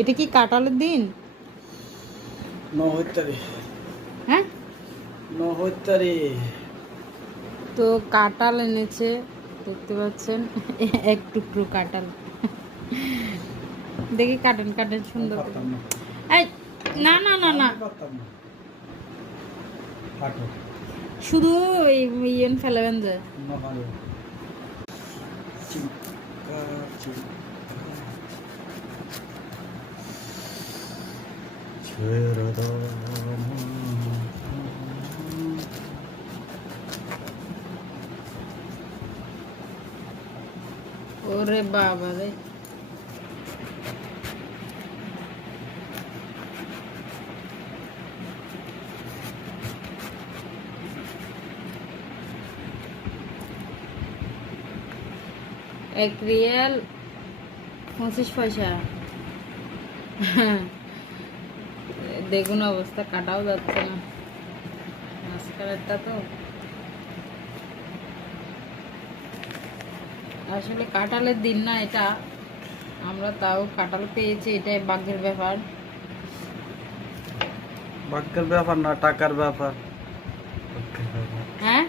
এটা কি কাঁঠালের দিন? নহৈতারি। হ্যাঁ, নহৈতারি। তো কাঁঠাল এনেছে, দেখতে পাচ্ছেন এক টুকরো কাঁঠাল। দেখি কাটেন কাটেন সুন্দর করে। পারতাম না। এই না না না না, আমি পারতাম না। কাটো। শুধু ইয়েন ফেলাবেন যে। নহারে। চিকা চিকা। ছেড়ে দাও। ওরে বাবা রে, এক রিয়াল 25 পয়সা। দেখুন অবস্থা, কাটাও যাচ্ছে না আজকালটা তো। আসলে কাঁঠালের দিন না এটা, আমরা তাও কাঁঠাল পেয়েছি, এটাই ভাগ্যের ব্যাপার। ভাগ্যের ব্যাপার না, টাকার ব্যাপার। হ্যাঁ,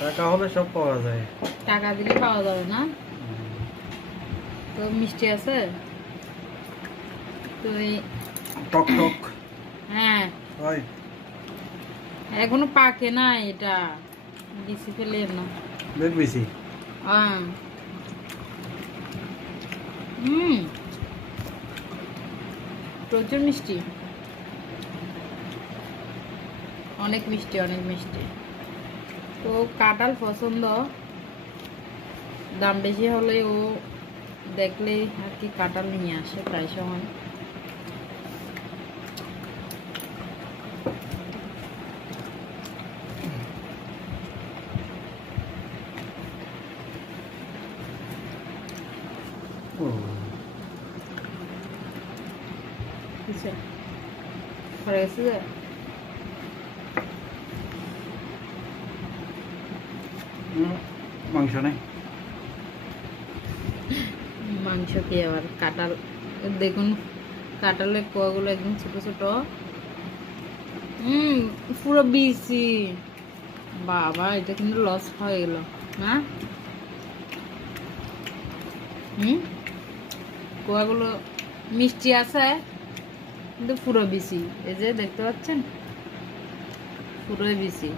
টাকা হলে সব পাওয়া যায়। টাকা দিলে পাওয়া যাবে না। তো মিষ্টি আছে তো টক টক। হ্যাঁ, হয়। এখনো পাকে না এটা, বিসি ফেলে না। বেশি। হুম, প্রচুর মিষ্টি, অনেক মিষ্টি অনেক মিষ্টি। তো কাঁঠাল পছন্দ, দাম বেশি হলে ও দেখলে আর কি কাঁঠাল নিয়ে আসে প্রায় সময়। বুঝছেন, পরে গেছে যে মাংস নেই। মাংস কি আবার কাঁঠাল, দেখুন কাঁঠালের কোয়াগুলো একদম ছোট ছোট। পুরো বিসি। বাবা, এটা কিন্তু লস হয়ে গেল না। কোয়াগুলো মিষ্টি আছে কিন্তু পুরো বিসি, এই যে দেখতে পাচ্ছেন পুরোই বিসি।